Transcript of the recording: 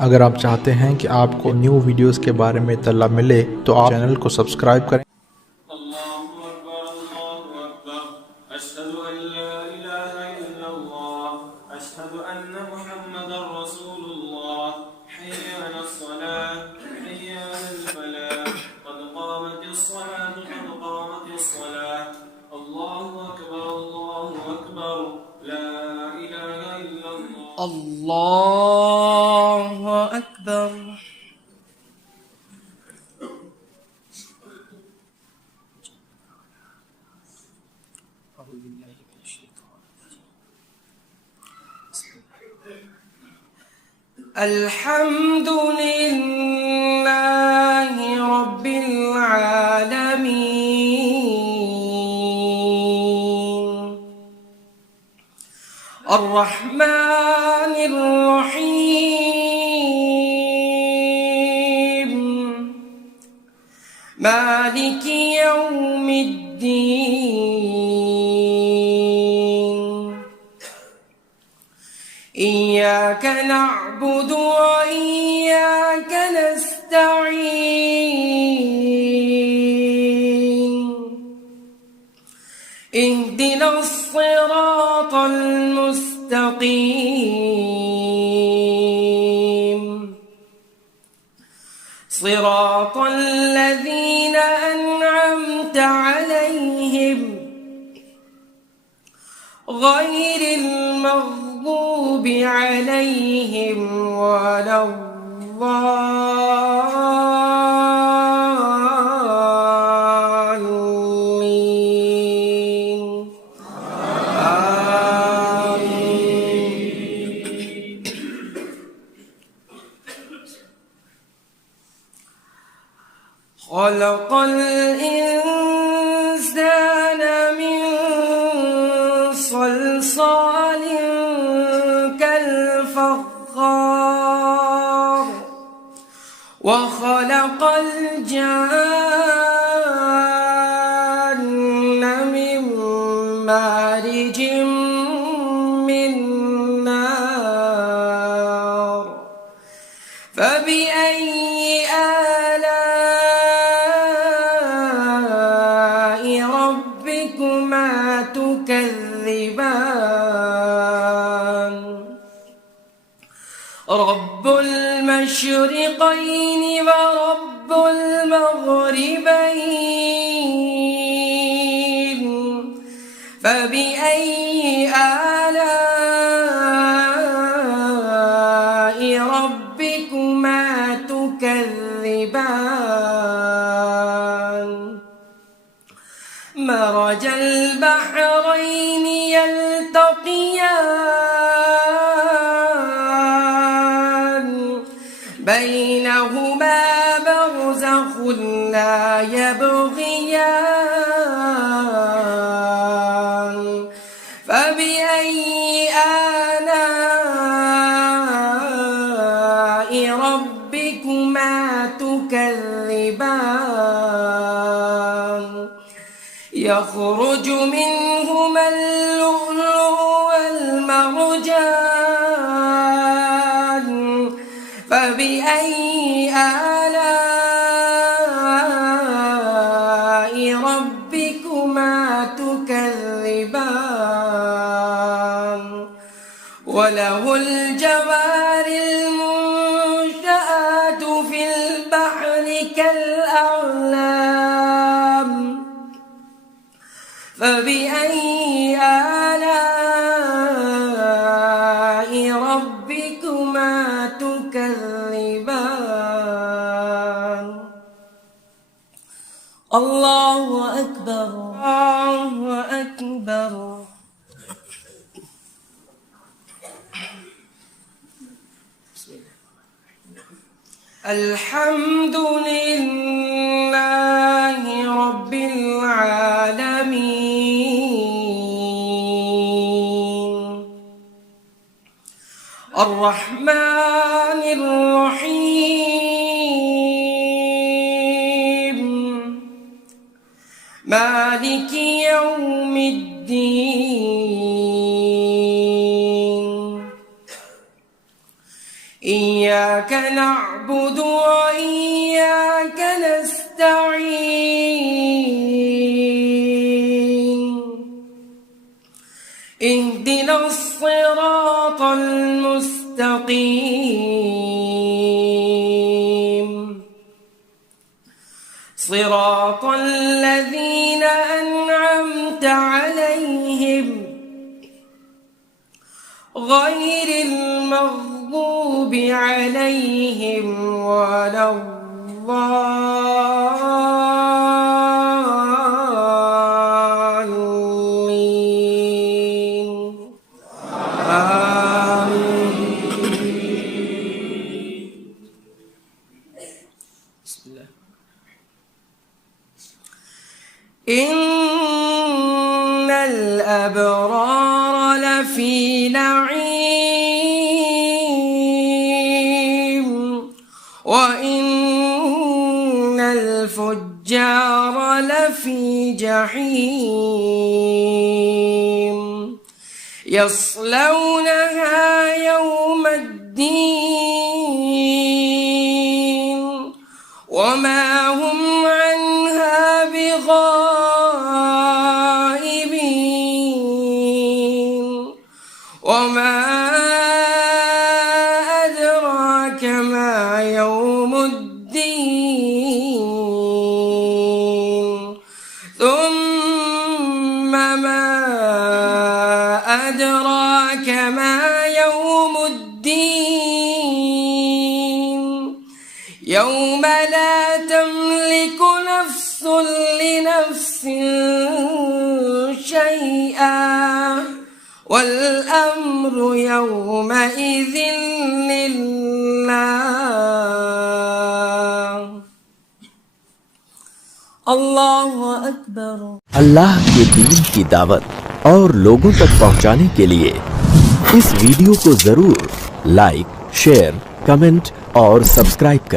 अगर आप चाहते हैं कि आपको न्यू वीडियोस के बारे में इत्तला मिले तो आप चैनल को सब्सक्राइब करें। الله أكبر. الحمد لله رب العالمين الرحمن الرحيم مالك يوم الدين إياك نعبد وإياك نستعين اهدنا الصراط المستقيم صراط الذين أنعمت عليهم غير المغضوب عليهم ولا الضالين آمين. خلق الإنسان من صلصال كالفخار وخلق الجان من مارج من نار فبأي آلاء ربكما تكذبان رب المشرقين ورب المغربين فبأي آلاء ربكما تكذبان مرج البحرين يلتقيان بينهما برزخ لا يبغيان فبأي آلاء ربكما تكذبان يخرج منهما اللؤلؤ والمرجان فبأي آلاء ربكما تكذبان وله الجوار المنشآت في البحر كالأعلام فبأي آلاء ربكما تكذبان الله أكبر الله أكبر. الحمد لله رب العالمين الرحمن الرحيم مالك يوم الدين إياك نعبد وإياك نستعين اهدنا الصراط المستقيم صراط الذين أنعمت عليهم غير المغضوب عليهم ولا الضالين آمين. بسم الله. إن الأبرار لفي نعيم وإن الفجار لفي جحيم يصلونها يوم الدين وما هم عنها بغائبين وما أدراك ما يوم الدين ثم ما أدراك ما يوم الدين يوم لا تملك نفس لنفس شيئا والأمر يومئذ لله الله أكبر। अल्लाह के दीन की दावत और लोगों तक पहुंचाने के लिए इस वीडियो को जरूर लाइक, शेयर, कमेंट और सब्सक्राइब करें।